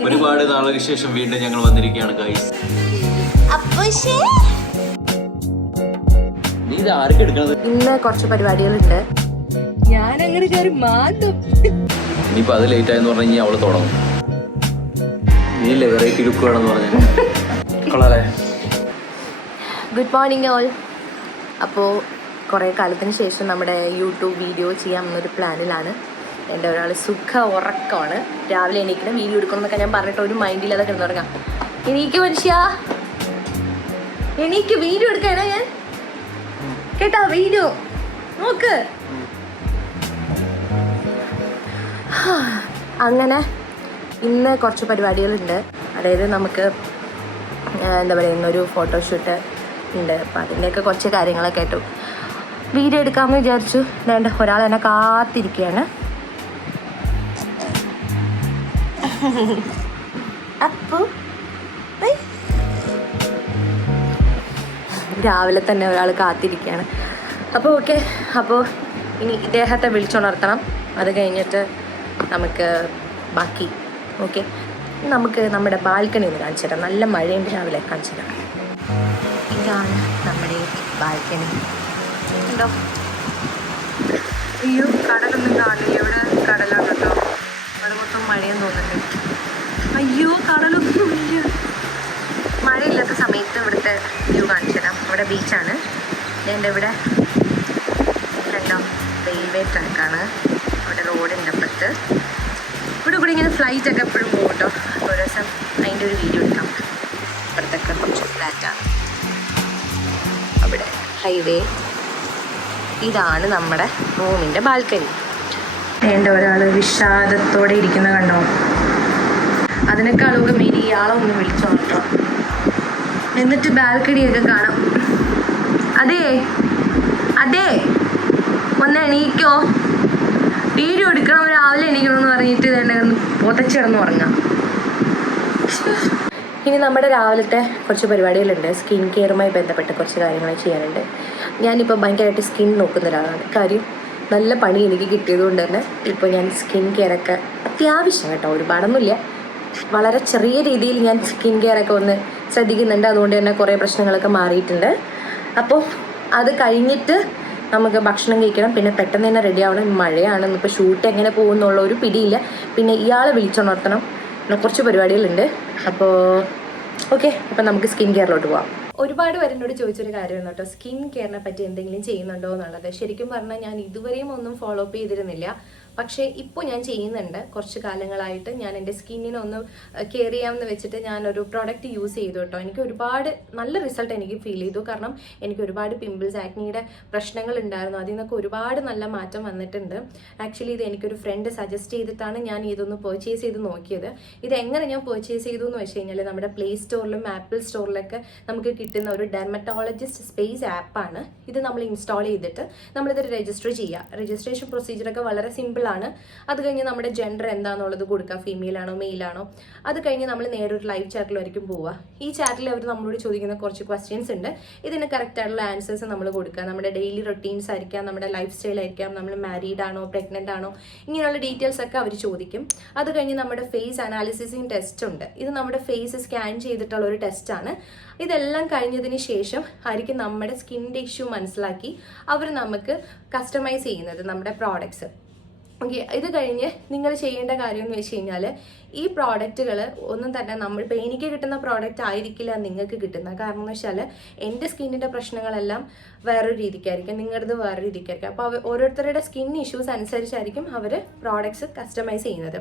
ഒരുപാട് നാളുകൾക്ക് ശേഷം വീണ്ടും ഞങ്ങൾ വന്നിരിക്കുകയാണ് ഗൈസ്. നീ ഇത് ആർക്ക് എടുക്കണത്? ഇന്ന് കുറച്ച് പരിപാടികളുണ്ട്. ഞാൻ അങ്ങനെ കയറി മാന്തും. ഇനിയിപ്പോ അത് ലേറ്റ് ആയെന്ന് പറഞ്ഞു കഴിഞ്ഞാൽ അവള് തുടങ്ങും. നീല്ലേ വെറൈറ്റി ലുക്ക് വേണമെന്ന് പറഞ്ഞു. കൊള്ളാലേ? Good morning all. അപ്പോൾ കുറേ കാലത്തിന് ശേഷം നമ്മുടെ യൂട്യൂബ് വീഡിയോ ചെയ്യാമെന്നൊരു പ്ലാനിലാണ്. എൻ്റെ ഒരാൾ സുഖ ഉറക്കമാണ്. രാവിലെ എണീക്കണം, വീഡിയോ എടുക്കണം എന്നൊക്കെ ഞാൻ പറഞ്ഞിട്ട് ഒരു മൈൻഡില്ലാതെ കിടന്നു തുടങ്ങാം. എനിക്ക് മനുഷ്യ എനിക്ക് വീഡിയോ എടുക്കാനാ ഞാൻ കേട്ടാ. വീഡിയോ നോക്ക്. അങ്ങനെ ഇന്ന് കുറച്ച് പരിപാടികളുണ്ട്. അതായത് നമുക്ക് എന്താ പറയുക, ഇന്നൊരു ഫോട്ടോഷൂട്ട് ഉണ്ട്. അപ്പം അതിൻ്റെയൊക്കെ കുറച്ച് കാര്യങ്ങളൊക്കെ കേട്ടു വീഡിയോ എടുക്കാമെന്ന് വിചാരിച്ചു. വേണ്ട, ഒരാൾ എന്നെ കാത്തിരിക്കുകയാണ്. അപ്പോൾ രാവിലെ തന്നെ ഒരാൾ കാത്തിരിക്കുകയാണ്. അപ്പോൾ ഓക്കെ, അപ്പോൾ ഇനി ഇദ്ദേഹത്തെ വിളിച്ചുണർത്തണം. അത് കഴിഞ്ഞിട്ട് നമുക്ക് ബാക്കി ഓക്കെ. നമുക്ക് നമ്മുടെ ബാൽക്കണി ഒന്ന് കാണിച്ചു തരാം. നല്ല മഴയുണ്ട്, രാവിലെ കാണിച്ചു തരാം. ഇതാണ് നമ്മുടെ ബാൽക്കണി. ഉണ്ടോ? അയ്യോ, കടലൊന്നും കാണില്ല. ഇവിടെ കടലാണ് കേട്ടോ. അത് മൊത്തം മഴയെന്ന് തോന്നുന്നുണ്ട്. അയ്യോ, കടലൊന്നും ഇല്ല. മഴയില്ലാത്ത സമയത്ത് ഇവിടുത്തെ വ്യൂ കാണിച്ചു തരാം. ഇവിടെ ബീച്ചാണ്. എൻ്റെ ഇവിടെ കണ്ടോ, റെയിൽവേ ട്രാക്കാണ്. അവിടെ റോഡിൻ്റെ അപ്പുറത്ത് ഇവിടെ കൂടി ഇങ്ങനെ ഫ്ലൈറ്റ് ഒക്കെ എപ്പോഴും പോകും കേട്ടോ. ഒരു ദിവസം അതിൻ്റെ ഒരു വീഡിയോ എടുക്കാം. ഇപ്പുറത്തൊക്കെ കുറച്ച് ഫ്ലാറ്റാണ്. അവിടെ ഹൈവേ. ഇതാണ് നമ്മുടെ റൂമിൻ്റെ ബാൽക്കണി. എൻ്റെ ഒരാൾ വിഷാദത്തോടെ ഇരിക്കുന്ന കണ്ടോ. അതിനേക്കാളൊക്കെ മേരി ഇയാളെ ഒന്ന് വിളിച്ചോ കേട്ടോ. എന്നിട്ട് ബാൽക്കണിയൊക്കെ കാണാം. അതേ അതെ, ഒന്ന് എണീക്കോ, വീഡിയോ എടുക്കണം, രാവിലെ എണീക്കണമെന്ന് പറഞ്ഞിട്ട് തന്നെ ഒന്ന് പൊതച്ചിടന്ന് ഉറങ്ങാം. ഇനി നമ്മുടെ രാവിലത്തെ കുറച്ച് പരിപാടികളുണ്ട്. സ്കിൻ കെയറുമായി ബന്ധപ്പെട്ട കുറച്ച് കാര്യങ്ങൾ ചെയ്യാനുണ്ട്. ഞാനിപ്പോൾ ഭയങ്കരമായിട്ട് സ്കിൻ നോക്കുന്ന ഒരാളാണ്. കാര്യം നല്ല പണി എനിക്ക് കിട്ടിയത് കൊണ്ട് തന്നെ ഇപ്പോൾ ഞാൻ സ്കിൻ കെയറൊക്കെ അത്യാവശ്യം കേട്ടോ, ഒരുപാടൊന്നുമില്ല, വളരെ ചെറിയ രീതിയിൽ ഞാൻ സ്കിൻ കെയറൊക്കെ ഒന്ന് ശ്രദ്ധിക്കുന്നുണ്ട്. അതുകൊണ്ട് തന്നെ കുറേ പ്രശ്നങ്ങളൊക്കെ മാറിയിട്ടുണ്ട്. അപ്പോൾ അത് കഴിഞ്ഞിട്ട് നമുക്ക് ഭക്ഷണം കഴിക്കണം. പിന്നെ പെട്ടെന്ന് തന്നെ റെഡി ആവണം. മഴയാണ്, ഇപ്പോൾ ഷൂട്ട് എങ്ങനെ പോകുന്നുള്ള ഒരു പിടിയില്ല. പിന്നെ ഇയാളെ വിളിച്ചുണർത്തണം. കുറച്ച് പരിപാടികളുണ്ട്. അപ്പോൾ ഓക്കെ, അപ്പം നമുക്ക് സ്കിൻ കെയറിലോട്ട് പോവാം. ഒരുപാട് പേര് എന്നോട് ചോദിച്ചൊരു കാര്യമാണ് കേട്ടോ, സ്കിൻ കെയറിനെ പറ്റി എന്തെങ്കിലും ചെയ്യുന്നുണ്ടോ എന്നുള്ളത്. ശരിക്കും പറഞ്ഞാൽ ഞാൻ ഇതുവരെയും ഒന്നും ഫോളോ അപ്പ് ചെയ്തിരുന്നില്ല. പക്ഷേ ഇപ്പോൾ ഞാൻ ചെയ്യുന്നുണ്ട്. കുറച്ച് കാലങ്ങളായിട്ട് ഞാൻ എൻ്റെ സ്കിന്നിനെ ഒന്ന് കെയർ ചെയ്യാമെന്ന് വെച്ചിട്ട് ഞാനൊരു പ്രോഡക്റ്റ് യൂസ് ചെയ്തു കേട്ടോ. എനിക്ക് ഒരുപാട് നല്ല റിസൾട്ട് എനിക്ക് ഫീൽ ചെയ്തു. കാരണം എനിക്ക് ഒരുപാട് പിമ്പിൾസ്, ആക്നിയുടെ പ്രശ്നങ്ങൾ ഉണ്ടായിരുന്നു. അതിൽ നിന്നൊക്കെ ഒരുപാട് നല്ല മാറ്റം വന്നിട്ടുണ്ട്. ആക്ച്വലി ഇത് എനിക്കൊരു ഫ്രണ്ട് സജസ്റ്റ് ചെയ്തിട്ടാണ് ഞാൻ ഇതൊന്ന് പർച്ചേസ് ചെയ്ത് നോക്കിയത്. ഇത് എങ്ങനെ ഞാൻ പർച്ചേസ് ചെയ്തു എന്ന് വെച്ച് കഴിഞ്ഞാൽ നമ്മുടെ പ്ലേ സ്റ്റോറിലും ആപ്പിൾ സ്റ്റോറിലൊക്കെ നമുക്ക് കിട്ടുന്ന ഒരു ഡെർമറ്റോളജിസ്റ്റ് സ്പേസ് ആപ്പാണ്. ഇത് നമ്മൾ ഇൻസ്റ്റാൾ ചെയ്തിട്ട് നമ്മളിത് രജിസ്റ്റർ ചെയ്യുക. രജിസ്ട്രേഷൻ പ്രൊസീജിയറൊക്കെ വളരെ സിമ്പിൾ ആണ്. അത് കഴിഞ്ഞ് നമ്മുടെ ജെൻഡർ എന്താണെന്നുള്ളത് കൊടുക്കുക, ഫീമെയിൽ ആണോ മെയിൽ ആണോ. അത് കഴിഞ്ഞ് നമ്മൾ നേരെ ഒരു ലൈവ് ചാറ്റിലായിരിക്കും പോവുക. ഈ ചാറ്റിൽ അവർ നമ്മളോട് ചോദിക്കുന്ന കുറച്ച് ക്വസ്റ്റ്യൻസ് ഉണ്ട്. ഇതിന് കറക്റ്റ് ആയിട്ടുള്ള ആൻസേഴ്സ് നമ്മൾ കൊടുക്കുക. നമ്മുടെ ഡെയിലി റൊട്ടീൻസ് ആയിരിക്കാം, നമ്മുടെ ലൈഫ് സ്റ്റൈൽ ആയിരിക്കാം, നമ്മൾ മാരീഡ് ആണോ പ്രഗ്നൻ്റ് ആണോ, ഇങ്ങനെയുള്ള ഡീറ്റെയിൽസ് ഒക്കെ അവർ ചോദിക്കും. അത് കഴിഞ്ഞ് നമ്മുടെ ഫേസ് അനാലിസിസിങ് ടെസ്റ്റ് ഉണ്ട്. ഇത് നമ്മുടെ ഫേസ് സ്കാൻ ചെയ്തിട്ടുള്ള ഒരു ടെസ്റ്റാണ്. ഇതെല്ലാം കഴിഞ്ഞതിന് ശേഷം ആയിരിക്കും നമ്മുടെ സ്കിന്നിൻ്റെ ഇഷ്യൂ മനസ്സിലാക്കി അവർ നമുക്ക് കസ്റ്റമൈസ് ചെയ്യുന്നത് നമ്മുടെ പ്രോഡക്ട്സ്. ഓക്കെ, ഇത് കഴിഞ്ഞ് നിങ്ങൾ ചെയ്യേണ്ട കാര്യം എന്ന് വെച്ച് കഴിഞ്ഞാൽ ഈ പ്രോഡക്റ്റുകൾ ഒന്നും തന്നെ ഇപ്പോൾ എനിക്ക് കിട്ടുന്ന പ്രോഡക്റ്റ് ആയിരിക്കില്ല നിങ്ങൾക്ക് കിട്ടുന്നത്. കാരണം എന്ന് വെച്ചാൽ എൻ്റെ സ്കിന്നിൻ്റെ പ്രശ്നങ്ങളെല്ലാം വേറൊരു രീതിക്കായിരിക്കും, നിങ്ങളുടേത് വേറൊരു രീതിക്കായിരിക്കും. അപ്പോൾ ഓരോരുത്തരുടെ സ്കിൻ ഇഷ്യൂസ് അനുസരിച്ചായിരിക്കും അവർ പ്രോഡക്ട്സ് കസ്റ്റമൈസ് ചെയ്യുന്നത്.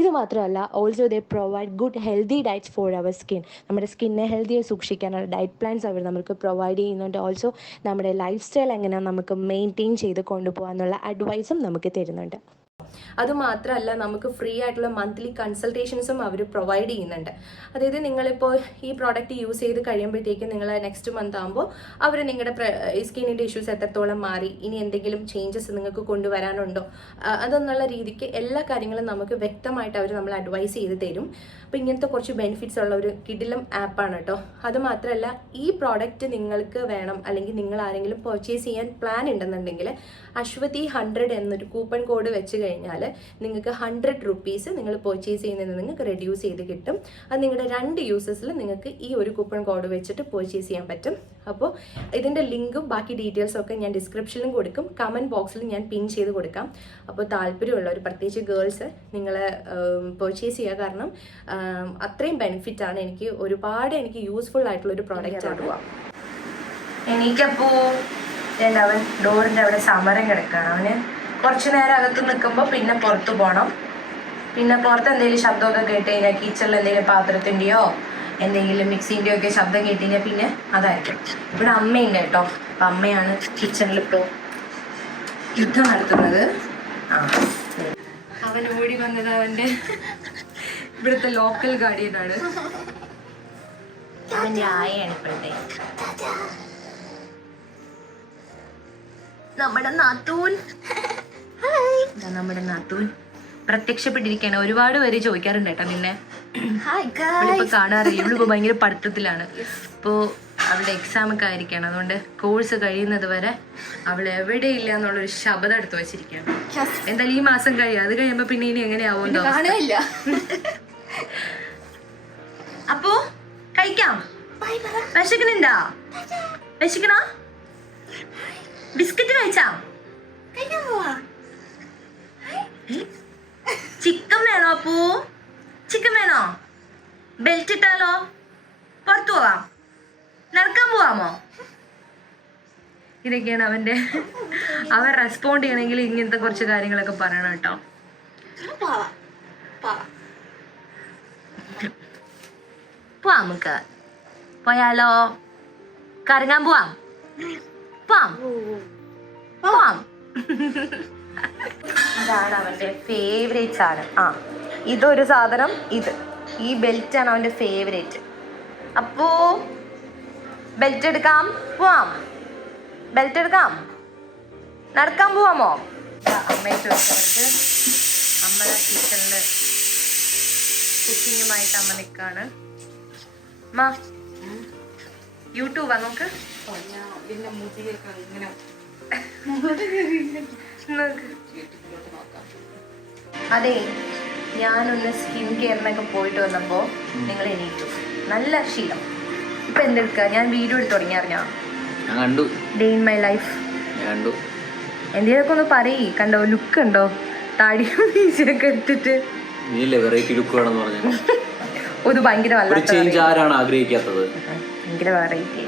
ഇത് മാത്രമല്ല, also they provide good healthy diets for our skin. നമ്മുടെ സ്കിന്നെ ഹെൽത്തിയായി സൂക്ഷിക്കാനുള്ള ഡയറ്റ് പ്ലാൻസ് അവർ നമുക്ക് പ്രൊവൈഡ് ചെയ്യുന്നുണ്ട്. ഓൾസോ നമ്മുടെ ലൈഫ് സ്റ്റൈൽ എങ്ങനെയാണ് നമുക്ക് മെയിൻറ്റെയിൻ ചെയ്ത് കൊണ്ടുപോകാനുള്ള അഡ്വൈസും നമുക്ക് തരുന്നുണ്ട്. അതുമാത്രമല്ല, നമുക്ക് ഫ്രീ ആയിട്ടുള്ള മന്ത്ലി കൺസൾട്ടേഷൻസും അവർ പ്രൊവൈഡ് ചെയ്യുന്നുണ്ട്. അതായത് നിങ്ങളിപ്പോൾ ഈ പ്രോഡക്റ്റ് യൂസ് ചെയ്ത് കഴിയുമ്പോഴത്തേക്കും നിങ്ങൾ നെക്സ്റ്റ് മന്ത് ആകുമ്പോൾ അവർ നിങ്ങളുടെ സ്കിന്നിൻ്റെ ഇഷ്യൂസ് എത്രത്തോളം മാറി, ഇനി എന്തെങ്കിലും ചേഞ്ചസ് നിങ്ങൾക്ക് കൊണ്ടുവരാനുണ്ടോ, അതെന്നുള്ള രീതിക്ക് എല്ലാ കാര്യങ്ങളും നമുക്ക് വ്യക്തമായിട്ട് അവർ നമ്മൾ അഡ്വൈസ് ചെയ്ത് തരും. അപ്പോൾ ഇങ്ങനത്തെ കുറച്ച് ബെനിഫിറ്റ്സ് ഉള്ള ഒരു കിടിലം ആപ്പാണ് കേട്ടോ. അതുമാത്രമല്ല, ഈ പ്രോഡക്റ്റ് നിങ്ങൾക്ക് വേണം അല്ലെങ്കിൽ നിങ്ങൾ ആരെങ്കിലും പർച്ചേസ് ചെയ്യാൻ പ്ലാൻ ഉണ്ടെന്നുണ്ടെങ്കിൽ അശ്വതി 100 എന്നൊരു കൂപ്പൺ കോഡ് വെച്ച് കഴിഞ്ഞാൽ കഴിഞ്ഞാൽ നിങ്ങൾക്ക് 100 rupees നിങ്ങൾ പർച്ചേസ് ചെയ്യുന്നതിന് നിങ്ങൾക്ക് റെഡ്യൂസ് ചെയ്ത് കിട്ടും. അത് നിങ്ങളുടെ 2 യൂസസിൽ നിങ്ങൾക്ക് ഈ ഒരു കൂപ്പൺ കോഡ് വെച്ചിട്ട് പർച്ചേസ് ചെയ്യാൻ പറ്റും. അപ്പോൾ ഇതിൻ്റെ ലിങ്കും ബാക്കി ഡീറ്റെയിൽസും ഒക്കെ ഞാൻ ഡിസ്ക്രിപ്ഷനിലും കൊടുക്കും, കമൻറ്റ് ബോക്സിൽ ഞാൻ പിൻ ചെയ്ത് കൊടുക്കാം. അപ്പോൾ താല്പര്യമുള്ളവർ, പ്രത്യേകിച്ച് ഗേൾസ്, നിങ്ങൾ പർച്ചേസ് ചെയ്യുക. കാരണം അത്രയും ബെനിഫിറ്റാണ്. എനിക്ക് യൂസ്ഫുൾ ആയിട്ടുള്ള ഒരു പ്രോഡക്റ്റ് ആണ്. എനിക്കപ്പോൾ അവൻ ഡോറിൻ്റെ അവിടെ സമരം കിടക്കുകയാണ്. അവന് കുറച്ച് നേരം അകത്ത് നിൽക്കുമ്പോൾ പിന്നെ പുറത്ത് പോകണം. പിന്നെ പുറത്ത് എന്തെങ്കിലും ശബ്ദമൊക്കെ കേട്ട് കഴിഞ്ഞാൽ, കിച്ചണിൽ എന്തെങ്കിലും പാത്രത്തിൻ്റെയോ എന്തെങ്കിലും മിക്സിൻ്റെയോ ഒക്കെ ശബ്ദം കേട്ട് കഴിഞ്ഞാൽ പിന്നെ അതായിരിക്കും. ഇവിടെ അമ്മയുണ്ട് കേട്ടോ. അപ്പം അമ്മയാണ് കിച്ചണിൽ ഇപ്പോൾ യുദ്ധം നടത്തുന്നത്. അവൻ ഓടി വന്നത് അവൻ്റെ ഇവിടുത്തെ ലോക്കൽ ഗാർഡിയനാണ്. അവൻ്റെ ആയയാണ് ഇപ്പോഴത്തെ നമ്മുടെ നാത്തൂൻ പ്രത്യക്ഷപ്പെട്ടിരിക്കുകയാണ്. ഒരുപാട് പേര് ചോദിക്കാറുണ്ട് കേട്ടോ നിന്നെ. ഇവളിപ്പോ കാണാറില്ല, ഇവളിപ്പോ ഭയങ്കര പഠിത്തത്തിലാണ്. ഇപ്പോൾ അവളുടെ എക്സാം ഒക്കെ ആയിരിക്കുകയാണ്. അതുകൊണ്ട് കോഴ്സ് കഴിയുന്നത് വരെ അവൾ എവിടെയില്ല എന്നുള്ളൊരു ശബ്ദം എടുത്ത് വെച്ചിരിക്കുകയാണ്. എന്തായാലും ഈ മാസം കഴിയും, അത് കഴിയുമ്പോ പിന്നെ ഇനി എങ്ങനെയാവുമോ. അപ്പോ കഴിക്കാം. വിശക്കണുണ്ടാ? വിശക്കണോ? ബിസ്ക്കറ്റ് കഴിച്ചാ? ചിക്കൻ വേണോ അപ്പൂ? ചിക്കൻ വേണോ? ബെൽറ്റ് ഇട്ടാലോ? പുറത്തു പോവാം? നടക്കാൻ പോവാമോ? ഇതൊക്കെയാണ് അവൻ റെസ്പോണ്ട് ചെയ്യണമെങ്കിൽ ഇങ്ങനത്തെ കുറച്ച് കാര്യങ്ങളൊക്കെ പറയണം കേട്ടോ. പോവാം, നമുക്ക് പോയാലോ? കറങ്ങാൻ പോവാം? പോവാം. ഇതാണ് അവൻ്റെ ഫേവറേറ്റ്സ് ആണ്. ഇതൊരു സാധനം, ഈ ബെൽറ്റ് ആണ് അവൻ്റെ ഫേവറേറ്റ്. അപ്പോ ബെൽറ്റ് എടുക്കാം, പോവാം. ബെൽറ്റ് എടുക്കാം, നടക്കാൻ പോവാമോ? അമ്മയെ ചോദിച്ചവർക്ക് അമ്മയുടെ കിച്ചണില് കുക്കിങ്ങുമായിട്ട് അമ്മ നിൽക്കാണ്. അമ്മ യൂട്യൂബാ നോക്ക്. അതെ, ഞാനൊന്ന് സ്കിൻ കെയറിനൊക്കെ പോയിട്ട് വന്നപ്പോ നിങ്ങൾ എണീറ്റു. നല്ല ശീലം. ഇപ്പൊ എന്തെടുക്ക? ഞാൻ വീഡിയോ എടുത്ത് തുടങ്ങിയറിഞ്ഞോ? Day in my life. എന്തെങ്കിലുമൊക്കെ ഒന്ന് പറയ്. കണ്ടോ, ലുക്ക് ഉണ്ടോ? താടിയും മീശയൊക്കെ എടുത്തിട്ട് ഒരു ഭയങ്കര ആഗ്രഹിക്കാത്തത്. ഭയങ്കര വെറൈറ്റി.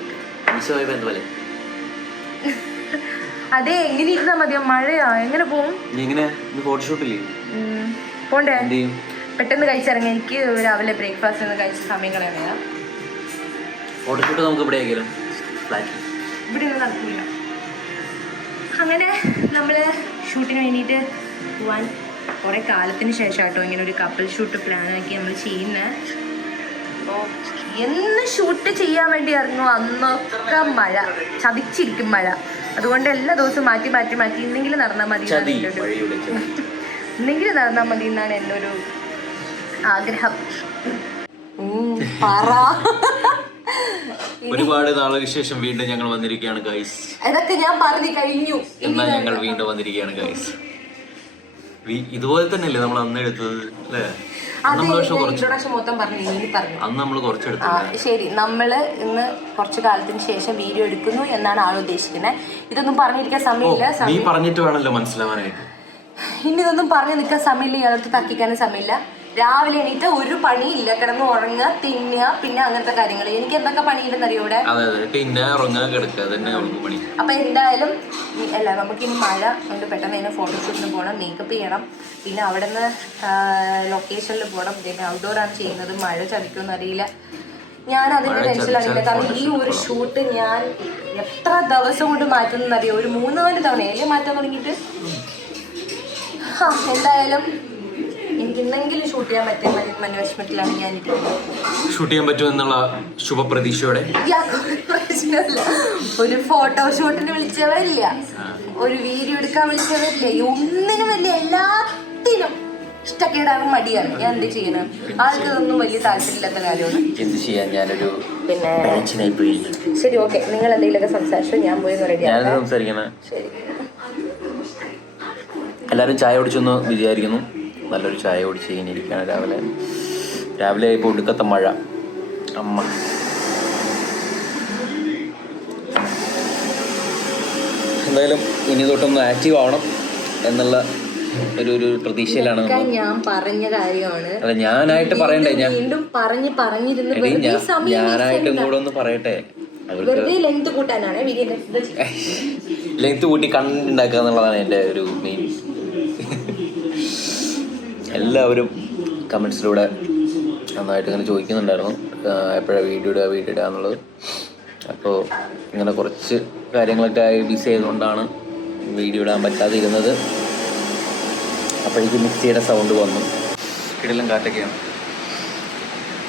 അതെ, എങ്ങനെ ഇരുന്നാ മതിയോ? മഴയാ, എങ്ങനെ പോവും? പോണ്ടേ? പെട്ടെന്ന് കഴിച്ചിറങ്ങി. എനിക്ക് രാവിലെ ബ്രേക്ക്ഫാസ്റ്റ് ഒന്ന് കഴിച്ച സമയം കളയാ. ഇവിടെ നടക്കില്ല. അങ്ങനെ നമ്മള് ഷൂട്ടിന് വേണ്ടിയിട്ട് പോവാൻ കുറെ കാലത്തിന് ശേഷം കേട്ടോ ഇങ്ങനെ ഒരു കപ്പിൾ ഷൂട്ട് പ്ലാൻ ആക്കി നമ്മൾ ചെയ്യുന്നത്. അപ്പോൾ എന്ന് ഷൂട്ട് ചെയ്യാൻ വേണ്ടി ഇറങ്ങും അന്നൊക്കെ മഴ, ചതിച്ചിരിക്കും മഴ. അതുകൊണ്ട് എല്ലാ ദിവസവും മാറ്റി ഇന്നെങ്കിലും നടന്നാൽ മതി, ഇന്നെങ്കിലും നടന്നാൽ മതി എന്നാണ് എൻ്റെ ഒരു ആഗ്രഹം. ഒരുപാട് നാളുകൾക്ക് ശേഷം വീണ്ടും ഞങ്ങൾ വന്നിരിക്കുകയാണ് ഗൈസ്. ഇതൊക്കെ ഞാൻ പറഞ്ഞു കഴിഞ്ഞു. എന്നാൽ ഞങ്ങൾ വീണ്ടും വന്നിരിക്കുകയാണ് ഗൈസ്. ഇതുപോലെ തന്നെയല്ലേ നമ്മൾ അന്ന് എടുത്തത് അല്ലേ? ഇൻട്രൊഡക്ഷൻ മൊത്തം പറഞ്ഞു. അന്ന് നമ്മൾ കുറച്ചെടുത്തു. ശരി, നമ്മള് ഇന്ന് കുറച്ചു കാലത്തിന് ശേഷം വീഡിയോ എടുക്കുന്നു എന്നാണ് ആൾ ഉദ്ദേശിക്കുന്നത്. ഇതൊന്നും പറഞ്ഞിരിക്കാൻ സമയമില്ല. നീ പറഞ്ഞിട്ട് വേണമല്ലോ മനസ്സിലാവാനായിട്ട്. ഇനി ഇതൊന്നും പറഞ്ഞു നിൽക്കാൻ സമയമില്ല, ഇയാൾക്ക് തക്കിക്കാനും സമയമില്ല. രാവിലെ എണീറ്റ് ഒരു പണിയില്ല, കിടന്ന് ഉറങ്ങുക, തിന്നുക, പിന്നെ അങ്ങനത്തെ കാര്യങ്ങൾ. എനിക്ക് എന്തൊക്കെ പണിയുണ്ടെന്ന് അറിയോ ഇവിടെ? അപ്പൊ എന്തായാലും അല്ല, നമുക്കിനി മഴ കൊണ്ട് പെട്ടെന്ന് അതിന് ഫോട്ടോഷൂട്ടിന് പോകണം, മേക്കപ്പ് ചെയ്യണം, പിന്നെ അവിടെ നിന്ന് ലൊക്കേഷനിൽ പോകണം. പിന്നെ ഔട്ട്ഡോർ ആണ് ചെയ്യുന്നത്, മഴ ചതിക്കുമെന്ന് അറിയില്ല. ഞാൻ അതിന്റെ ടെൻഷനിലറിയില്ല. കാരണം ഈ ഒരു ഷൂട്ട് ഞാൻ എത്ര ദിവസം കൊണ്ട് മാറ്റുന്നറിയോ? ഒരു 3-4 തവണയല്ലേ മാറ്റാൻ തുടങ്ങിയിട്ട്. എന്തായാലും എനിക്ക് ഇന്നെങ്കിലും ഷൂട്ട് ചെയ്യാൻ പറ്റിയ മനോവിഷമത്തിലാണ് ഞാൻ ഷൂട്ട് ചെയ്യാൻ പറ്റുമെന്നുള്ള ശുഭപ്രതീക്ഷയോടെ. ഒരു ഫോട്ടോഷൂട്ടിന് വിളിച്ചവരില്ല, ഒരു വീഡിയോ എടുക്കാൻ വിളിച്ചവരില്ല, ഒന്നിനും വലിയ എല്ലാത്തിനും ഇഷ്ടക്കേടാകും മടിയാണ്. ഞാൻ എന്ത് ചെയ്യണം? ആൾക്ക് ഇതൊന്നും വലിയ താല്പര്യമില്ലാത്ത കാര്യമാണ്. എന്ത് ചെയ്യാൻ, ഞാനൊരു പിന്നെ ശരി, ഓക്കെ, നിങ്ങൾ എന്തെങ്കിലുമൊക്കെ സംസാരിച്ചു, ഞാൻ പോയി റെഡി സംസാരിക്കണം. ശരി, എല്ലാവരും ചായ കുടിച്ചെന്ന് വിചാരിക്കുന്നു. നല്ലൊരു ചായ കുടിച്ച് കഴിഞ്ഞിരിക്കുകയാണ് രാവിലെ ഇപ്പോൾ ഒടുക്കത്തെ മഴ. അമ്മ എന്തായാലും ഇനി തൊട്ടൊന്ന് ആക്റ്റീവ് ആവണം എന്നുള്ള ഒരു പ്രതീക്ഷയിലാണ്. ഞാൻ പറഞ്ഞ കാര്യമാണ്. അല്ല, ഞാനായിട്ട് പറയണ്ടേ? വീണ്ടും ഞാനായിട്ടും കൂടെ ഒന്ന് പറയട്ടെ. ലെങ്ത് കൂട്ടി കണ്ടന്റ് ഉണ്ടാക്കുക എന്നുള്ളതാണ് എൻ്റെ ഒരു മെയിൻ. എല്ലാവരും കമൻസിലൂടെ നന്നായിട്ട് ഇങ്ങനെ ചോദിക്കുന്നുണ്ടായിരുന്നു എപ്പോഴാണ് വീഡിയോ ഇടുക എന്നുള്ളത്. അപ്പോൾ ഇങ്ങനെ കുറച്ച് കാര്യങ്ങളൊക്കെ ബിസി ആയതുകൊണ്ടാണ് വീഡിയോ ഇടാൻ പറ്റാതിരുന്നത്. അപ്പോഴേക്കും മിക്സിയുടെ സൗണ്ട് വന്നു. കിടിലം കാറ്റൊക്കെയാണ്.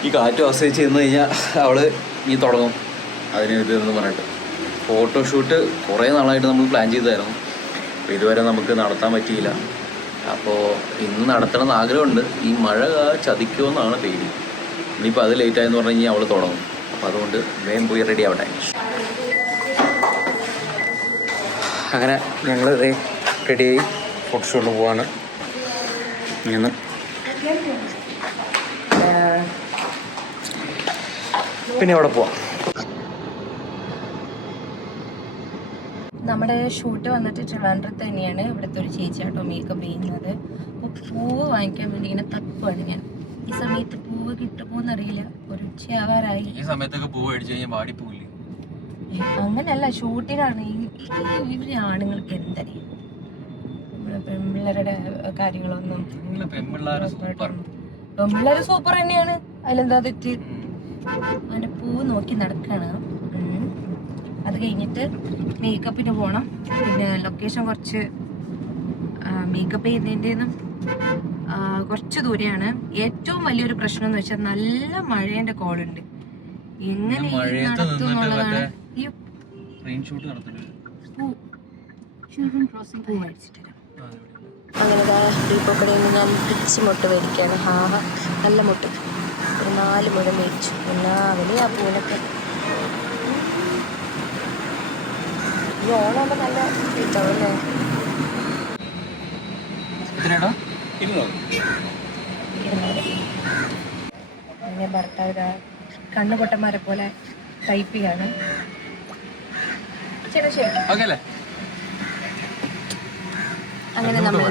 ഈ കാറ്റ് ആസ്വദിച്ച് നിന്ന് കഴിഞ്ഞാൽ അവൾ ഇനി തുടങ്ങും അതിന് ഇതെന്ന് പറഞ്ഞിട്ട്. ഫോട്ടോഷൂട്ട് കുറേ നാളായിട്ട് നമ്മൾ പ്ലാൻ ചെയ്തായിരുന്നു. അപ്പോൾ ഇതുവരെ നമുക്ക് നടത്താൻ പറ്റിയില്ല. അപ്പോൾ ഇന്ന് നടത്തണമെന്ന് ആഗ്രഹമുണ്ട്. ഈ മഴ ചതിക്കുമെന്നാണ് പേടി. ഇനിയിപ്പോൾ അത് ലേറ്റായെന്ന് പറഞ്ഞു കഴിഞ്ഞാൽ അവൾ തുടങ്ങും. അപ്പോൾ അതുകൊണ്ട് വേഗം പോയി റെഡി ആവട്ടെ. അങ്ങനെ ഞങ്ങൾ റെഡിയായി ഫോട്ടോഷൂട്ടിന് പോവാണ്. ഇങ്ങനെ പിന്നെ അവിടെ പോവാം. നമ്മുടെ ഷൂട്ട് വന്നിട്ട് ട്രിവാൻഡ്രത്ത് തന്നെയാണ്. ഇവിടുത്തെ ഒരു ചേച്ചിയാട്ടോ മേക്കപ്പ് ചെയ്യുന്നത്. അപ്പോൾ പൂവ് വാങ്ങിക്കാൻ വേണ്ടി ഇങ്ങനെ തപ്പാണ് ഞാൻ. ഈ സമയത്ത് പൂവ് കിട്ടുമോന്നറിയില്ല. ഒരു ഉച്ചയാവാറായി. ഈ സമയത്തൊക്കെ പൂവ് മേടിച്ചു കഴിഞ്ഞാൽ വാടിപ്പോവില്ലേ? അങ്ങനെയല്ല, ഷൂട്ടിനാണ്. ഇവര് ആണുങ്ങൾക്ക് എന്തറിയാം നമ്മുടെ പെൺപിള്ളേരുടെ കാര്യങ്ങളൊന്നും. പെൺപിള്ളേര് സൂപ്പർ തന്നെയാണ്, അതിലെന്താ തെറ്റ്? അതിന്റെ പൂവ് നോക്കി നടക്കാണ്. അത് കഴിഞ്ഞിട്ട് മേക്കപ്പിന് പോകണം. പിന്നെ ലൊക്കേഷൻ കുറച്ച് മേക്കപ്പ് ചെയ്യുന്നതിൻ്റെന്നും കുറച്ച് ദൂരെയാണ്. ഏറ്റവും വലിയൊരു പ്രശ്നം എന്ന് വെച്ചാൽ നല്ല മഴേന്റെ കോളുണ്ട്. എങ്ങനെ നടത്തും എന്നുള്ളതാണ്. അങ്ങനെ ദീപക്കടയിൽ നിന്ന് ഞാൻ പിച്ച് മുട്ട മേടിക്കുകയാണ്. നല്ല മുട്ട, ഒരു 4 മുഴ മേടിച്ചു. പിന്നെ അവന് ആ പൂവിനൊക്കെ ഈ ഓണാകുമ്പോൾ നല്ല കിട്ടാവല്ലേ. പിന്നെ ഭർത്താവ് കണ്ണുപൊട്ടന്മാരെ പോലെ ടൈപ്പ് ചെയ്യാണ്. ശരി ശരി. അങ്ങനെ നമ്മൾ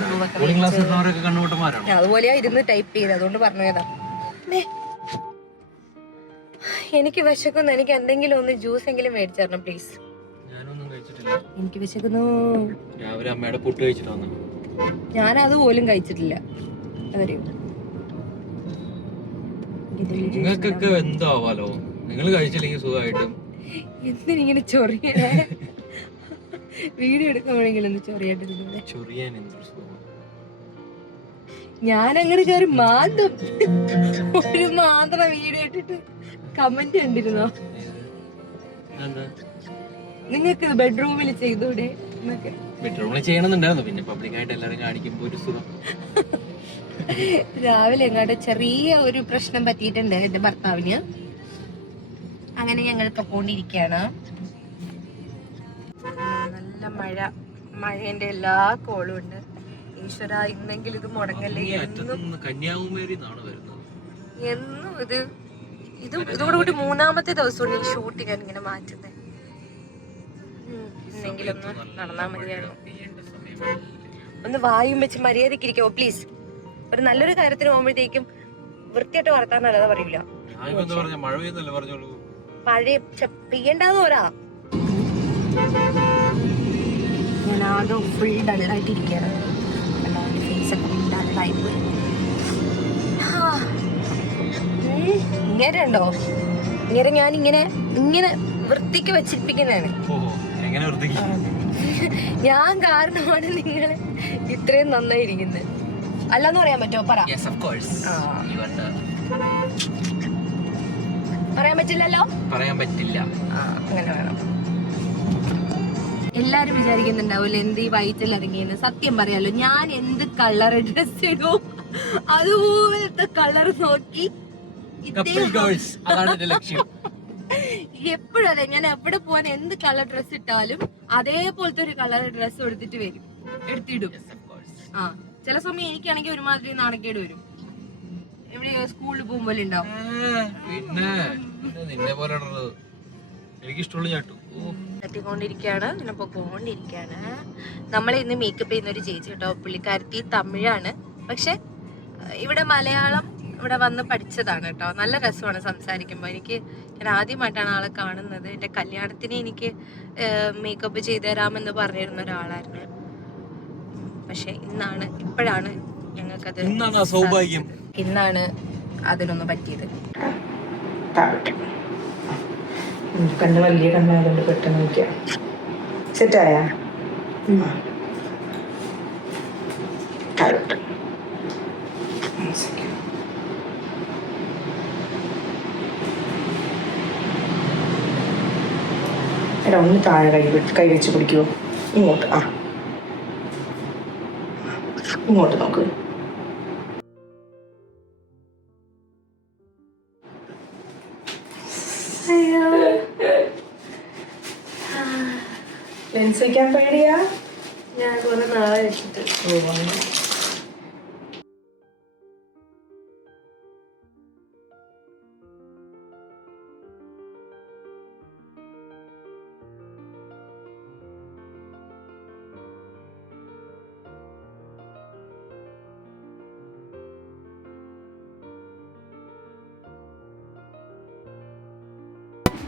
അതുപോലെയാ ഇരുന്ന് ടൈപ്പ് ചെയ്ത്, അതുകൊണ്ട് പറഞ്ഞതാ. എനിക്ക് വിശക്കുന്നു. എനിക്ക് എന്തെങ്കിലും ഒന്ന് ജ്യൂസ് എങ്കിലും മേടിച്ചു തരണം പ്ലീസ്. എനിക്ക് വിശക്കുന്നു. രാവിലെ അമ്മയുടെ പുട്ട് കഴിച്ചിട്ട് വന്നു. ഞാൻ അത് പോലും കഴിച്ചിട്ടില്ല. അതറിയോ? നിങ്ങൾക്കൊക്കെ എന്താവാലോ, നിങ്ങൾ കഴിച്ചില്ലെങ്കിൽ സുഖമായിട്ടും. എന്തിനിങ്ങനെ ചൊറിയണേ? വീഡിയോ എടുക്കുമ്പോഴെങ്കിലും ഒന്ന് ചൊറിയായിട്ട്. ഞാൻ അങ്ങനെ കയറി മാന്തും. ഒരു മാന്ത്ര വീഡിയോ ഇട്ടിട്ട് കമന്റ് കണ്ടിരുന്നോ? നിങ്ങൾക്ക് ബെഡ്റൂമിൽ ചെയ്തൂടെ? ബെഡ്റൂമിൽ ചെയ്യണമെന്നുണ്ടായിരുന്നു, പിന്നെ പബ്ലിക്കായിട്ട് എല്ലാവരും കാണിക്കുമ്പോൾ ഒരു സുഖം. രാവിലെ എങ്ങാണ്ട് ചെറിയ ഒരു പ്രശ്നം പറ്റിയിട്ടുണ്ട് എന്റെ ഭർത്താവിന്. അങ്ങനെ ഞങ്ങൾ പൊക്കോണ്ടിരിക്കുകയാണ്. നല്ല മഴേന്റെ എല്ലാ കോളും ഉണ്ട്. ഈശ്വര, ഇന്നെങ്കിലും ഇത് മുടങ്ങല്ലേ. കന്യാകുമാരി എന്നും ഇതോടുകൂടി 3-ാമത്തെ ദിവസമാണ് ഈ ഷൂട്ട് ഞാൻ ഇങ്ങനെ മാറ്റുന്നത്. എന്തെങ്കിലും ഒന്ന് നടന്നാ മതിയായിരുന്നു. ഒന്ന് വായും വെച്ച് മര്യാദയ്ക്ക് ഇരിക്കോ പ്ലീസ്. ഒരു നല്ലൊരു കാര്യത്തിന് പോകുമ്പോഴത്തേക്കും വൃത്തിയായിട്ട് വളർത്താൻ നല്ലതാ പറയൂല. പഴയ പെയ്യണ്ടാന്ന് പോരാ. ഞാൻ ആകെ ഫുൾ ഡള്ളായിട്ടിരിക്കുകയാണ്. ഇങ്ങനെ ഉണ്ടോ? ഇങ്ങനെ ഞാൻ ഇങ്ങനെ വൃത്തിക്ക് വെച്ചിരിപ്പിക്കുന്നതാണ്. ഞാൻ കാരണമാണ് നിങ്ങൾ ഇത്രയും നന്നായിരിക്കുന്നത്. അല്ലാന്ന് പറയാൻ പറ്റുമോ? പറയാൻ പറ്റില്ലല്ലോ. പറയാൻ പറ്റില്ല. അങ്ങനെ വേണം. എല്ലാരും വിചാരിക്കുന്നുണ്ടാവൂല്ലോ എന്ത് ഈ വയറ്റിൽ ഇറങ്ങിയെന്ന്. സത്യം പറയാലോ, ഞാൻ എന്ത് കളർ ഡ്രസ് ഇടും അതുപോലത്തെ കളർ നോക്കി എപ്പോഴും അതെ. ഞാൻ എവിടെ പോവാൻ എന്ത് കളർ ഡ്രസ് ഇട്ടാലും അതേപോലത്തെ ഒരു കളർ ഡ്രസ് എടുത്തിട്ട് വരും, എടുത്തിടും. ആ ചില സമയം എനിക്കാണെങ്കിൽ ഒരുമാതിരി നാണക്കേട് വരും. എവിടെ സ്കൂളിൽ പോകുമ്പോൾ ഉണ്ടാവും. പിന്നെ നിന്നെ പോലെ എനിക്ക് ഇഷ്ടമുള്ള ചാട്ടു തട്ടിക്കൊണ്ടിരിക്കുകയാണ്, ഇങ്ങനെ പൊക്കോണ്ടിരിക്കുകയാണ്. നമ്മളെ ഇന്ന് മേക്കപ്പ് ചെയ്യുന്ന ഒരു ചേച്ചി കേട്ടോ. പുള്ളിക്കാരത്തി തമിഴാണ്, പക്ഷെ ഇവിടെ മലയാളം ഇവിടെ വന്ന് പഠിച്ചതാണ് കേട്ടോ. നല്ല രസമാണ് സംസാരിക്കുമ്പോൾ. ഞാൻ ആദ്യമായിട്ടാണ് ആളെ കാണുന്നത്. എൻ്റെ കല്യാണത്തിന് എനിക്ക് മേക്കപ്പ് ചെയ്തു തരാമെന്ന് പറഞ്ഞിരുന്ന ഒരാളായിരുന്നു. പക്ഷെ ഇപ്പോഴാണ് ഞങ്ങൾക്കത് സൗഭാഗ്യം, ഇന്നാണ് അതിനൊന്ന് പറ്റിയത്. കണ്ണ് വലിയ കണ്ണായതുകൊണ്ട് പെട്ടെന്ന് നോക്കിയാ സെറ്റായ എടാ ഒന്ന് താഴെ കൈ വെച്ച് പിടിക്കുമോ? ഇങ്ങോട്ട് ഇങ്ങോട്ട് നോക്ക്. ലെൻസ് വയ്ക്കാൻ പേടിയാ? ഞാൻ അതുപോലെ നാളെ വെച്ചിട്ട്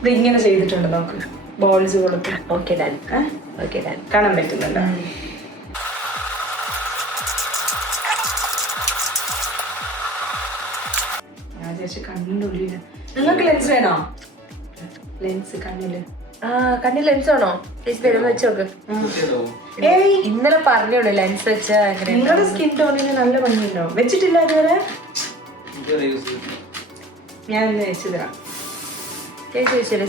ഇത് ഇങ്ങനെ ചെയ്തിട്ടുണ്ട് നോക്ക്. ബോൾസ് കൊടുത്ത് ഓക്കെ ഡാൻ. Okay Dan. കാണാൻ പറ്റുന്നുണ്ടോ? ഞാൻ വിചാരിച്ചു കണ്ണിൻ്റെ ഉള്ളില്. നിങ്ങൾക്ക് ലെൻസ് വേണോ? ലെൻസ് കണ്ണില്. കണ്ണിൽ ലെൻസ് ആണോ? വരുമ്പോ വെച്ച് നോക്ക്. ഏയ് ഇന്നലെ പറഞ്ഞോളൂ ലെൻസ് വെച്ചാ നിങ്ങളുടെ സ്കിൻ ടോണിന് നല്ല ഭംഗിയുണ്ടോ? വെച്ചിട്ടില്ല ഇതുവരെ? ഞാൻ ഇന്ന് വെച്ച് തരാം.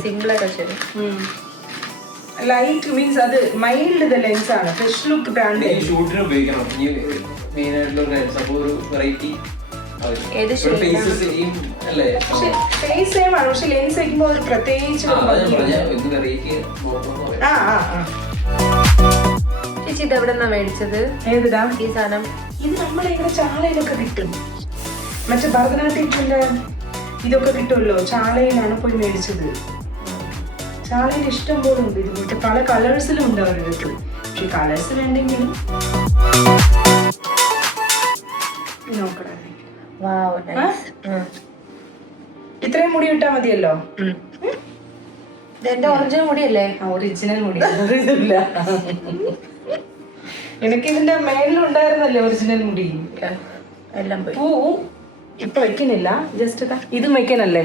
സിമ്പിൾ ആയിട്ട് വെച്ചത്. ലൈറ്റ് മീൻസ് അത് മൈൽഡ് ലെൻസ് ആണ്. ഫ്രഷ് ലുക്ക് ബ്രാൻഡ് ഷൂട്ടിന് ഉപയോഗിക്കണം. മെയിൻ ആയിട്ടുള്ള ലെൻസ് അപ്പോൾ ഒരു വെറൈറ്റി ഏത് ഫേസ് സെയിം ആണ്, പക്ഷെ ലെൻസ് വയ്ക്കുമ്പോ ഒരു പ്രത്യേകിച്ച് ചേച്ചി ഇത് എവിടെ നിന്നാ മേടിച്ചത്? ഏതിടാ ഈ സാധനം? ഇത് നമ്മളിവിടെ ചാളയിലൊക്കെ കിട്ടും. മറ്റേ ഭരതനാട്യത്തിന്റെ ഇതൊക്കെ കിട്ടുമല്ലോ, ചാളയിലാണ് പോയി മേടിച്ചത്. ചാളയിൽ ഇഷ്ടം പോലെ ഉണ്ട്. ഇതുപോലത്തെ പല കളേഴ്സിലും ഉണ്ട് അവരുടെ. പക്ഷെ കളേഴ്സ് വേണ്ടെങ്കിലും നോക്കണേ. ഇത്രയും മുടി ഇട്ടാ മതിയല്ലോ. എന്റെ ഒറിജിനൽ മുടിയല്ലേ? ഒറിജിനൽ മുടി ഇല്ല. എനിക്ക് ഇതിന്റെ മേലിലുണ്ടായിരുന്നല്ലേ ഒറിജിനൽ മുടി. എല്ലാം പോയി. പൂ ഇപ്പൊ വെക്കുന്നില്ല, ജസ്റ്റ് ഇതും വെക്കാനല്ലേ.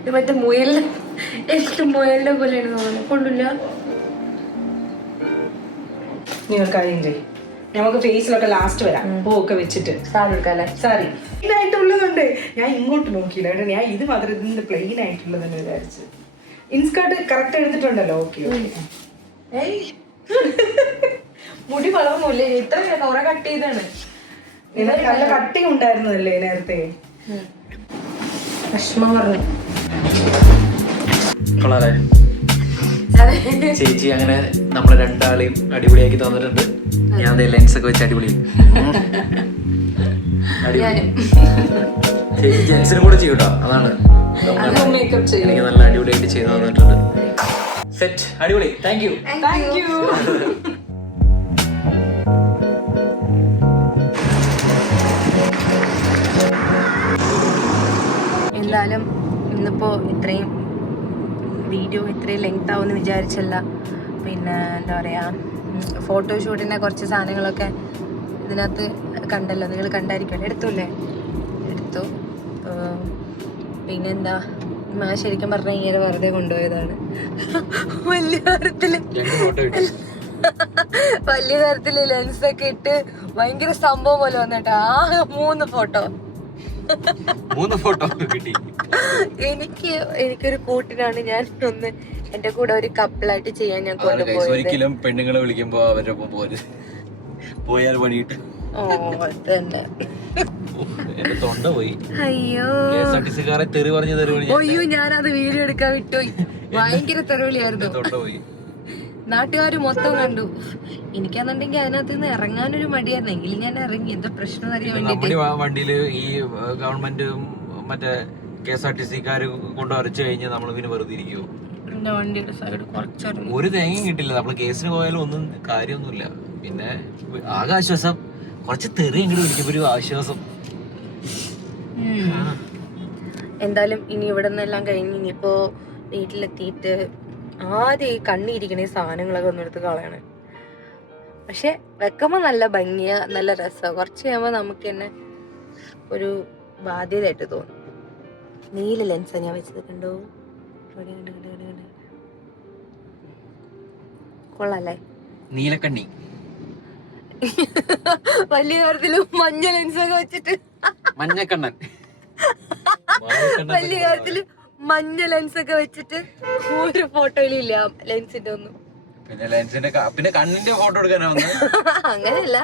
ഇത് മറ്റേ മുയലിന് മുയലിന്റെ പോലെയാണ് തോന്നുന്നത്. കൊള്ളില്ല. നിങ്ങൾ കാര്യം ചെയ്യും, നമുക്ക് ഫേസിലൊക്കെ ലാസ്റ്റ് വരാം. പൂവൊക്കെ വെച്ചിട്ട് സാരി ഇതായിട്ടുള്ളതുണ്ട്. ഞാൻ ഇങ്ങോട്ട് നോക്കിയില്ല കേട്ടോ. ഞാൻ ഇത് മാത്രം ഇതിന്റെ പ്ലെയിൻ ആയിട്ടുള്ളതെന്ന് വിചാരിച്ചു. ഇൻസ്കേർട്ട് കറക്റ്റ് എടുത്തിട്ടുണ്ടല്ലോ. ഓക്കെ മുടി വളർന്നില്ലേ? ഇത്ര കുറെ കട്ട് ചെയ്താണ്. നല്ല കട്ടിങ് ഉണ്ടായിരുന്നതല്ലേ നേരത്തെ. വിഷമം പറഞ്ഞു. ചേച്ചി അങ്ങനെ നമ്മളെ രണ്ടാളെയും അടിപൊളിയാക്കി തന്നിട്ടുണ്ട്. ഞാൻ ലെൻസ് ഒക്കെ വെച്ച് അടിപൊളി. ചേച്ചി ജെൻസിനും കൂടെ ചെയ്യൂട്ടോ. അതാണ് എനിക്ക് നല്ല അടിപൊളിയായിട്ട് ചെയ്തു തന്നിട്ടുണ്ട്. സെറ്റ് അടിപൊളി. Thank you. എന്തായാലും ഇന്നിപ്പോ ഇത്രയും വീഡിയോ ഇത്രയും ലെങ്ത് ആവുമെന്ന് വിചാരിച്ചല്ല. പിന്നെ എന്താ പറയുക, ഫോട്ടോഷൂട്ടിൻ്റെ കുറച്ച് സാധനങ്ങളൊക്കെ ഇതിനകത്ത് കണ്ടല്ലോ, നിങ്ങൾ കണ്ടായിരിക്കുമല്ലോ. എടുത്തല്ലേ? എടുത്തു. പിന്നെന്താ, ശരിക്കും പറഞ്ഞാൽ ഇങ്ങനെ വെറുതെ കൊണ്ടുപോയതാണ്. വലിയ തരത്തില് ലെൻസൊക്കെ ഇട്ട് ഭയങ്കര സംഭവം പോലെ വന്നിട്ടാ 3 ഫോട്ടോ കിട്ടി. എനിക്കൊരു കൂട്ടിനാണ് ഞാൻ ഒന്ന് എന്റെ കൂടെ ഒരു കപ്പിളായിട്ട് ചെയ്യാൻ ഞാൻ കൊണ്ടുപോയത്. ഒരിക്കലും പെണ്ണുങ്ങളെ വിളിക്കുമ്പോ അവരുടെ പോയാൽ പണിയിട്ട് തന്നെ. എന്റെ തൊണ്ട പോയി. അയ്യോ തെറി പറഞ്ഞു അയ്യോ, ഞാനത് വീഡിയോ എടുക്കാൻ വിട്ടുപോയി. ഭയങ്കര തെറിവിളിയായിരുന്നു. തൊണ്ട പോയി. നാട്ടുകാർ മൊത്തം കണ്ടു. എനിക്കാന്നുണ്ടെങ്കിൽ അതിനകത്ത് നിന്ന് ഇറങ്ങാനൊരു മടിയായിരുന്നെങ്കിൽ ഞാൻ ഇറങ്ങി. എന്താ പ്രശ്നം അറിയാൻ വേണ്ടിട്ട്. നമ്മുടെ വണ്ടിയില് ഈ ഗവൺമെന്റ് മറ്റേ KSRTC-ക്കാര് കൊണ്ട് വരച്ചു കഴിഞ്ഞാൽ നമ്മൾ പിന്നെ വെറുതെ ഇരിക്കുവോ? എന്റെ വണ്ടിയുടെ സൈഡ് കുറച്ചറിഞ്ഞു. ഒരു തേങ്ങയും കിട്ടില്ല. നമ്മള് കേസിന് പോയാലും ഒന്നും കാര്യമൊന്നുമില്ല. പിന്നെ ആകെ ആശ്വാസം കുറച്ച് തെറി ഇങ്ങോട്ട് വിളിക്കുമ്പോ ഒരു ആശ്വാസം. എന്തായാലും ഇനി ഇവിടെ നിന്നെല്ലാം കഴിഞ്ഞ് ഇനിയിപ്പോ വീട്ടിലെത്തിയിട്ട് ആദ്യം ഈ കണ്ണിരിക്കണ സാധനങ്ങളൊക്കെ ഒന്നെടുത്ത് കളയണേ. പക്ഷെ വെക്കുമ്പോ നല്ല ഭംഗിയാ, നല്ല രസമാണ്. കുറച്ച് കഴിയുമ്പോ നമുക്ക് തന്നെ ഒരു ബാധ്യതയായിട്ട് തോന്നും. നീല ലെൻസാ ഞാൻ വെച്ചത്. കണ്ടോ? കൊള്ളാല്ലേ? നീലക്കണ്ണി വലിയ കാര്യത്തില് മഞ്ഞ ലെൻസൊക്കെ വെച്ചിട്ട് മഞ്ഞക്കണ്ണൻ വലിയ കാര്യത്തില് മഞ്ഞ ലെൻസൊക്കെ വെച്ചിട്ട് ഒരു ഫോട്ടോയിലും ഇല്ല ലെൻസിന്റെ ഒന്നും. പിന്നെ ലെൻസിന്റെ പിന്നെ കണ്ണിന്റെ ഫോട്ടോ എടുക്കാനാവുന്ന അങ്ങനെയല്ല,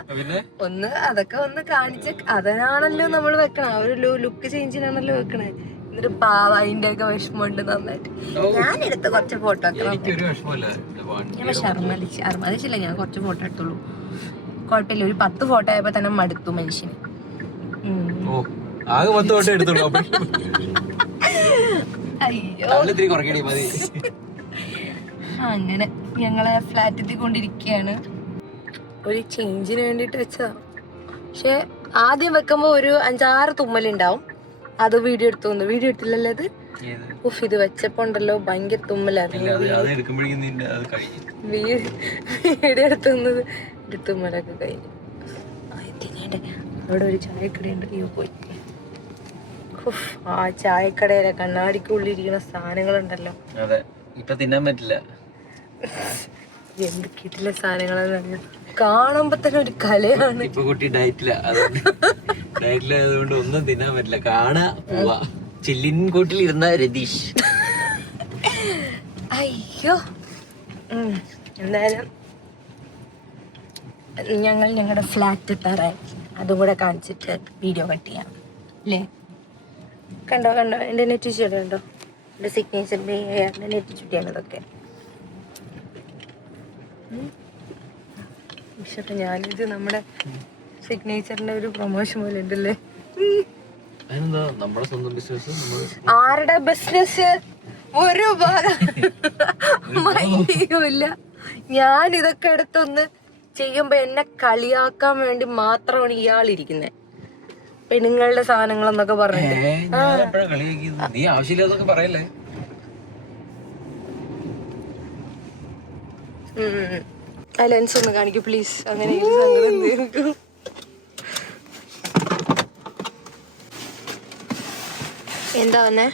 ഒന്ന് അതൊക്കെ ഒന്ന് കാണിച്ച് അതിനാണല്ലോ നമ്മൾ വെക്കണം. ആ ഒരു ലുക്ക് ചേഞ്ചിനാണല്ലോ വെക്കണേ. എന്നിട്ട് പാവ അതിന്റെ ഒക്കെ വിഷമമുണ്ട് നന്നായിട്ട്. ഞാൻ എടുത്ത കുറച്ച് ഫോട്ടോ ഞാൻ ശർമ്മതിച്ചില്ല. ഞാൻ കുറച്ച് ഫോട്ടോ എടുത്തുള്ളൂ. കുഴപ്പമില്ല. ഒരു 10 ഫോട്ടോ ആയപ്പോ തന്നെ മടുത്തു മനുഷ്യന്. അയ്യോ, അങ്ങനെ ഞങ്ങളെ ഫ്ലാറ്റിൽ കൊണ്ടിരിക്കുകയാണ്. ഒരു ചേഞ്ചിന് വേണ്ടിട്ട് വെച്ചതാ. പക്ഷെ ആദ്യം വെക്കുമ്പോ ഒരു 5-6 തുമ്മലുണ്ടാവും. അത് വീഡിയോ എടുത്തു വന്നു. വീഡിയോ എടുത്തില്ലല്ലോ അത്. ഉഫ്, ഇത് വെച്ചപ്പോ ഉണ്ടല്ലോ ഭയങ്കര തുമ്മലായിരുന്നു. വീഡിയോ എടുത്തു വന്നത് തുമ്മലൊക്കെ കഴിഞ്ഞു. അവിടെ ഒരു ചായക്കടയുണ്ട്. അയ്യോ പോയി. ആ ചായക്കടയിലെ കണ്ണാടിക്കുള്ളിരിക്കുന്ന സാധനങ്ങളുണ്ടല്ലോ, ഇപ്പൊ തിന്നാൻ പറ്റില്ല. എന്ത് കിട്ടില്ല സാധനങ്ങളെന്ന് കാണുമ്പോ തന്നെ ഒരു കലയാണ്. ഇപ്പൊ കുട്ടി ഡയറ്റിലായതുകൊണ്ട് ഒന്നും തിന്നാൻ പറ്റില്ല. കാണാ പോവാ. ചില്ലിൻ കൂട്ടിൽ ഇരുന്ന രതീഷ്. അയ്യോ, എന്തായാലും ഞങ്ങൾ ഞങ്ങളുടെ ഫ്ലാറ്റ് എത്താറായി. അതും കൂടെ കാണിച്ചിട്ട് വീഡിയോ കട്ട് ചെയ്യാം അല്ലേ? കണ്ടോ എൻ്റെ നെറ്റ് ചുറ്റിയുണ്ടോ? എൻ്റെ സിഗ്നേച്ചറിൻ്റെ നെറ്റ് ചുറ്റിയാണ് ഇതൊക്കെ. പക്ഷെ ഞാനിത് നമ്മുടെ സിഗ്നേച്ചറിന്റെ ഒരു പ്രൊമോഷൻ പോലെ ഉണ്ടല്ലേ. ആരുടെ ബിസിനസ് ഒരു ഭാഗമില്ല. ഞാൻ ഇതൊക്കെ എടുത്തൊന്ന് ചെയ്യുമ്പോ എന്നെ കളിയാക്കാൻ വേണ്ടി മാത്രമാണ് ഇയാളിരിക്കുന്നത്. പെണ്ണുങ്ങളുടെ സാധനങ്ങളെന്നൊക്കെ പറഞ്ഞിട്ട് ആ ലെൻസ് ഒന്ന് കാണിക്കൂ പ്ലീസ്. അങ്ങനെ എന്താ വന്നേ?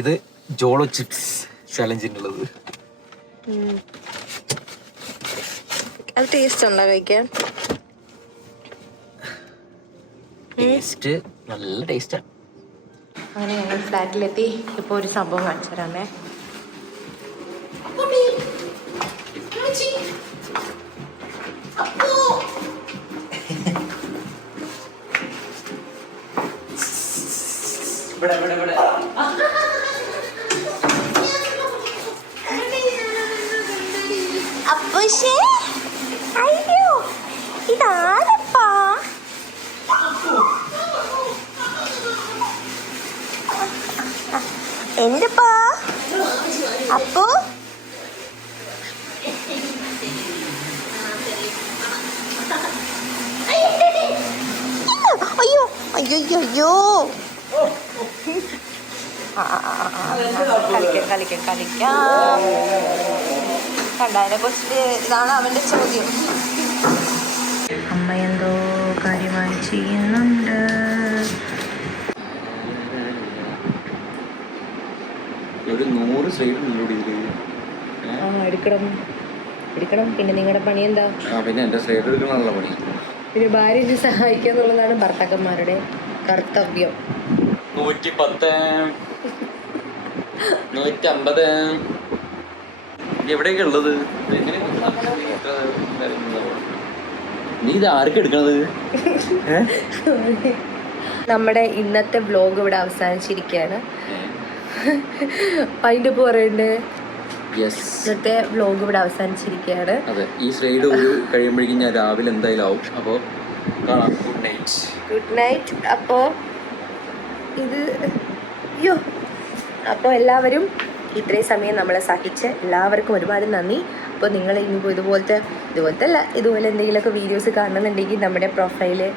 ഇത് ജോളോ ചിപ്സ് ചലഞ്ചിനുള്ളത്. അത് ടേസ്റ്റ് ഉണ്ടോ കഴിക്കാൻ? ടേസ്റ്റ് നല്ല ടേസ്റ്റാ. അങ്ങനെ ഞങ്ങൾ ഫ്ലാറ്റിലെത്തി. ഇപ്പൊ ഒരു സംഭവം കാണിച്ചു തരാമേ. അപ്പൂഷേ, അയ്യോ ഇതാരപ്പാ? എന്റെപ്പാ അപ്പു? അയ്യോ അയ്യോ അയ്യോ, കളിക്കാം. കണ്ടതിനെ കുറിച്ച് ഇതാണ് അവന്റെ ചോദ്യം. അമ്മ എന്തോ കാര്യമായി ചെയ്യുന്നുണ്ട്. ഒരു 100 സ്ലൈഡ് എടുക്കണം. പിന്നെ നിങ്ങളുടെ പണി എന്താ? പിന്നെ എന്റെ സ്ലൈഡ് എടുക്കണമല്ലോ പണി. പിന്നെ ഭാര്യയെ സഹായിക്കുക എന്നുള്ളതാണ് ഭർത്താക്കന്മാരുടെ കർത്തവ്യം. 110, 150 എവിടെയൊക്കെ ഉള്ളത്? നീ ഇത് ആരൊക്കെ എടുക്കണത്? നമ്മുടെ ഇന്നത്തെ വ്ലോഗ് ഇവിടെ അവസാനിച്ചിരിക്കുകയാണ്. അതിൻ്റെ പറയണ്ടേ യെസ്. ഇന്നത്തെ വ്ലോഗ് ഇവിടെ അവസാനിച്ചിരിക്കുകയാണ്. അതെ, ഈ സ്ലൈഡ് ഒരു കഴിയുമ്പോഴേക്കും ഞാൻ രാവിലെ എന്തായാലും ആവും. അപ്പോൾ കാണാം. Good night. Good night. അപ്പോൾ ഇത് അയ്യോ, അപ്പോൾ എല്ലാവരും ഇത്രയും സമയം നമ്മളെ സഹിച്ച് എല്ലാവർക്കും ഒരുപാട് നന്ദി. അപ്പോൾ നിങ്ങൾ ഇനിയിപ്പോൾ ഇതുപോലെ എന്തെങ്കിലുമൊക്കെ വീഡിയോസ് കാണുന്നുണ്ടെങ്കിൽ നമ്മുടെ പ്രൊഫൈല്,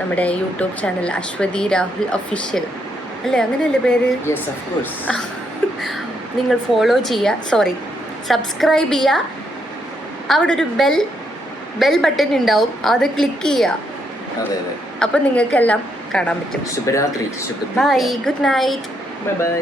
നമ്മുടെ YouTube channel Ashwathy Rahul official അല്ലേ, അങ്ങനെയല്ലേ പേര്? Yes, of course. നിങ്ങൾ ഫോളോ ചെയ്യുക, സബ്സ്ക്രൈബ് ചെയ്യുക. അവിടെ ഒരു ബെൽ ബട്ടൺ ഉണ്ടാവും, അത് ക്ലിക്ക് ചെയ്യുക. അതെ അതെ. അപ്പം നിങ്ങൾക്കെല്ലാം കാണാൻ പറ്റും. ശുഭരാത്രി. Bye, good night. Bye by.